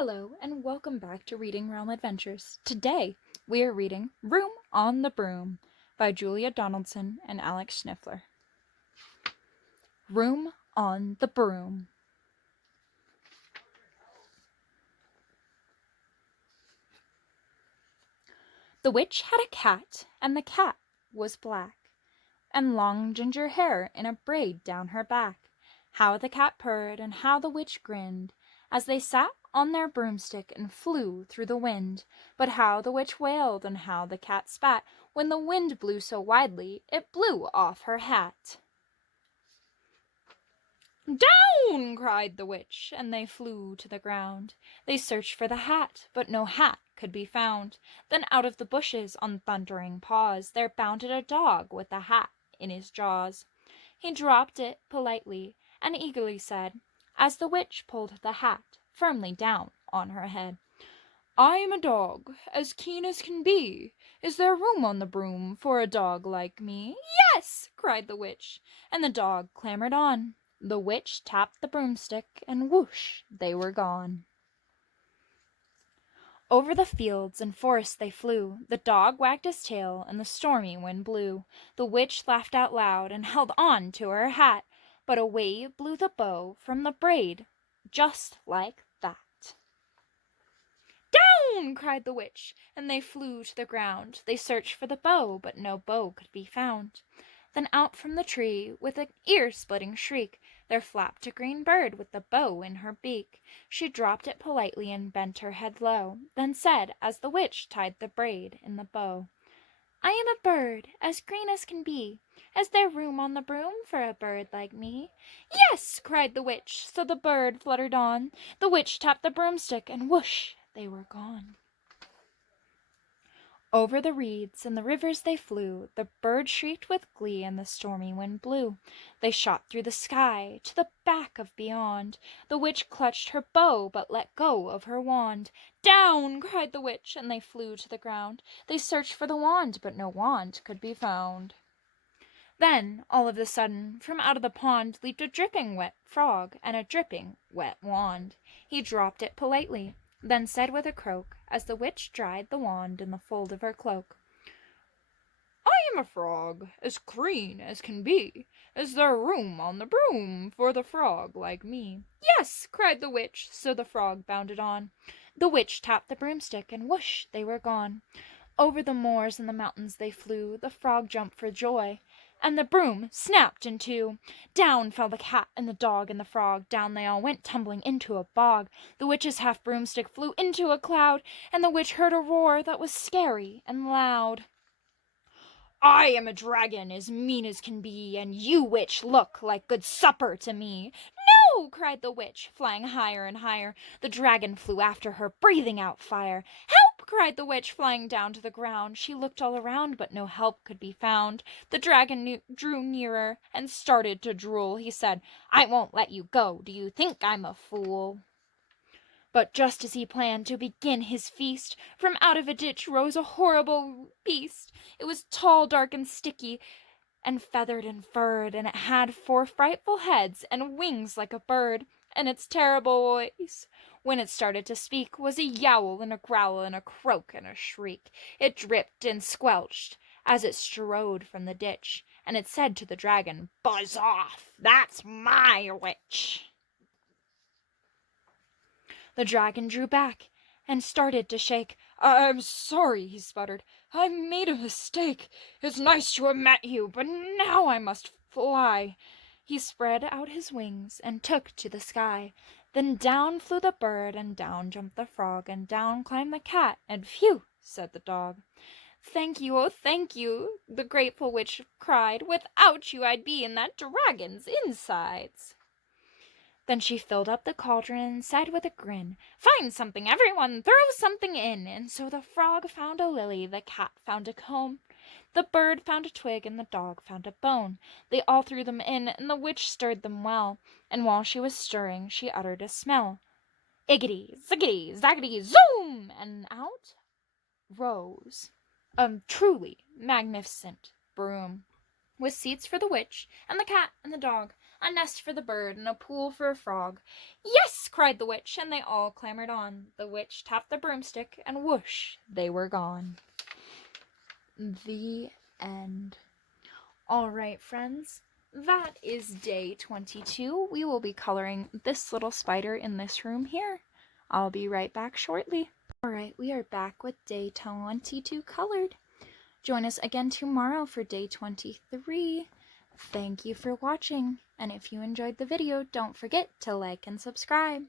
Hello, and welcome back to Reading Realm Adventures. Today, we are reading Room on the Broom by Julia Donaldson and Alex Scheffler. Room on the Broom. The witch had a cat, and the cat was black, and long ginger hair in a braid down her back. How the cat purred, and how the witch grinned, as they sat on their broomstick and flew through the wind. But how the witch wailed, and how the cat spat, when the wind blew so widely it blew off her hat. "Down!" cried the witch, and they flew to the ground. They searched for the hat, but no hat could be found. Then out of the bushes on thundering paws there bounded a dog with the hat in his jaws. He dropped it politely and eagerly said, as the witch pulled the hat firmly down on her head, "I am a dog, as keen as can be. Is there room on the broom for a dog like me?" "Yes!" cried the witch, and the dog clambered on. The witch tapped the broomstick, and whoosh, they were gone. Over the fields and forests they flew. The dog wagged his tail, and the stormy wind blew. The witch laughed out loud and held on to her hat, but away blew the bow from the braid, just like that. "Down!" cried the witch, and they flew to the ground. They searched for the bow, but no bow could be found. Then out from the tree, with an ear-splitting shriek, there flapped a green bird with the bow in her beak. She dropped it politely and bent her head low, then said, as the witch tied the braid in the bow, "I am a bird, as green as can be. Is there room on the broom for a bird like me?" "Yes!" cried the witch, so the bird fluttered on. The witch tapped the broomstick, and whoosh, they were gone. Over the reeds and the rivers they flew. The bird shrieked with glee, and the stormy wind blew. They shot through the sky to the back of beyond. The witch clutched her bow, but let go of her wand. "Down!" cried the witch, and they flew to the ground. They searched for the wand, but no wand could be found. Then, all of a sudden, from out of the pond leaped a dripping wet frog and a dripping wet wand. He dropped it politely, then said with a croak, as the witch dried the wand in the fold of her cloak, "I am a frog, as green as can be. Is there room on the broom for the frog like me?" "Yes!" cried the witch, so the frog bounded on. The witch tapped the broomstick, and whoosh, they were gone. Over the moors and the mountains they flew. The frog jumped for joy, and the broom snapped in two. Down fell the cat and the dog and the frog. Down they all went tumbling into a bog. The witch's half broomstick flew into a cloud, and the witch heard a roar that was scary and loud. "I am a dragon, as mean as can be, and you, witch, look like good supper to me." "No!" cried the witch, flying higher and higher. The dragon flew after her, breathing out fire. "Help!" cried the witch, flying down to the ground. She looked all around, but no help could be found. The dragon drew nearer and started to drool. He said, "I won't let you go. Do you think I'm a fool?" But just as he planned to begin his feast, from out of a ditch rose a horrible beast. It was tall, dark, and sticky, and feathered and furred, and it had 4 frightful heads and wings like a bird, and its terrible voice, when it started to speak, was a yowl and a growl and a croak and a shriek. It dripped and squelched as it strode from the ditch, and it said to the dragon, "Buzz off, that's my witch." The dragon drew back and started to shake. "I'm sorry," he sputtered. "I made a mistake. It's nice to have met you, but now I must fly." He spread out his wings and took to the sky. Then down flew the bird, and down jumped the frog, and down climbed the cat, and phew, said the dog. "Thank you, oh thank you," the grateful witch cried. "Without you I'd be in that dragon's insides." Then she filled up the cauldron and said with a grin, "Find something, everyone, throw something in." And so the frog found a lily, the cat found a comb, the bird found a twig, and the dog found a bone. They all threw them in, and the witch stirred them well, and while she was stirring she uttered a smell. Iggity, ziggity, zaggity, zoom! And out rose a truly magnificent broom, with seats for the witch and the cat and the dog, a nest for the bird, and a pool for a frog. Yes, cried the witch, and they all clambered on. The witch tapped the broomstick, and whoosh, they were gone. The end. All right, friends, that is day 22. We will be coloring this little spider in this room here. I'll be right back shortly. All right, we are back with day 22 colored. Join us again tomorrow for day 23. Thank you for watching, and if you enjoyed the video, don't forget to like and subscribe.